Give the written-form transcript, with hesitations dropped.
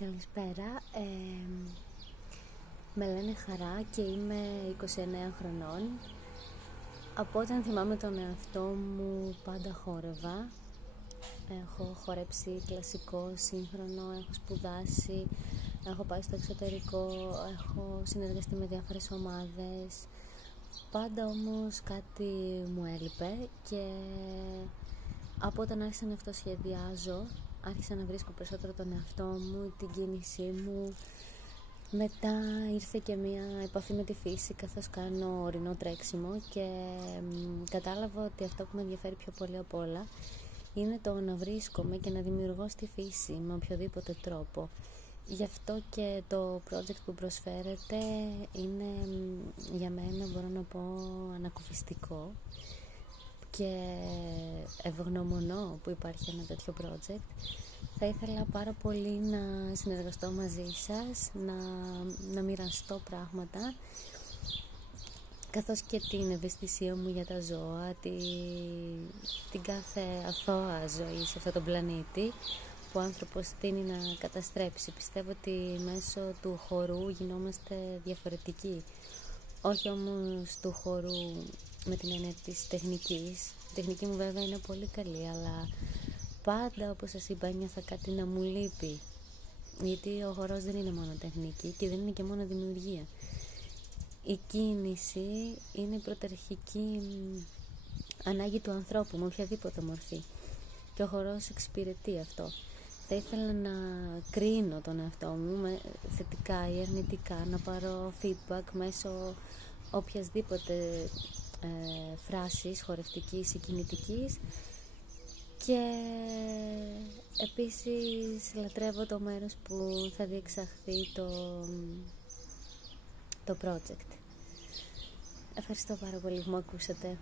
Καλησπέρα, με λένε Χαρά και είμαι 29 χρονών. Από όταν θυμάμαι τον εαυτό μου πάντα χόρευα. Έχω χορέψει κλασικό, σύγχρονο, έχω σπουδάσει, έχω πάει στο εξωτερικό, έχω συνεργαστεί με διάφορες ομάδες. Πάντα όμως κάτι μου έλειπε και από όταν άρχισα να αυτοσχεδιάζω, άρχισα να βρίσκω περισσότερο τον εαυτό μου, την κίνησή μου. Μετά ήρθε και μια επαφή με τη φύση καθώς κάνω ορεινό τρέξιμο και κατάλαβα ότι αυτό που με ενδιαφέρει πιο πολύ απ' όλα είναι το να βρίσκομαι και να δημιουργώ στη φύση με οποιοδήποτε τρόπο. Γι' αυτό και το project που προσφέρετε είναι για μένα, μπορώ να πω, ανακουφιστικό και ευγνωμονώ που υπάρχει ένα τέτοιο project. Θα ήθελα πάρα πολύ να συνεργαστώ μαζί σας, να μοιραστώ πράγματα, καθώς και την ευαισθησία μου για τα ζώα, την κάθε αθώα ζωή σε αυτόν τον πλανήτη που ο άνθρωπος τείνει να καταστρέψει. Πιστεύω ότι μέσω του χορού γινόμαστε διαφορετικοί. Όχι όμως του χορού με την έννοια της τεχνικής. Η τεχνική μου βέβαια είναι πολύ καλή, αλλά πάντα, όπως σας είπα, νιώθα κάτι να μου λείπει. Γιατί ο χορός δεν είναι μόνο τεχνική και δεν είναι και μόνο δημιουργία. Η κίνηση είναι η πρωταρχική ανάγκη του ανθρώπου με οποιαδήποτε μορφή. Και ο χορός εξυπηρετεί αυτό. Θα ήθελα να κρίνω τον εαυτό μου θετικά ή αρνητικά, να πάρω feedback μέσω οποιασδήποτε φράσης χορευτικής ή κινητικής. Και επίσης λατρεύω το μέρος που θα διεξαχθεί το project. Ευχαριστώ πάρα πολύ που με ακούσατε.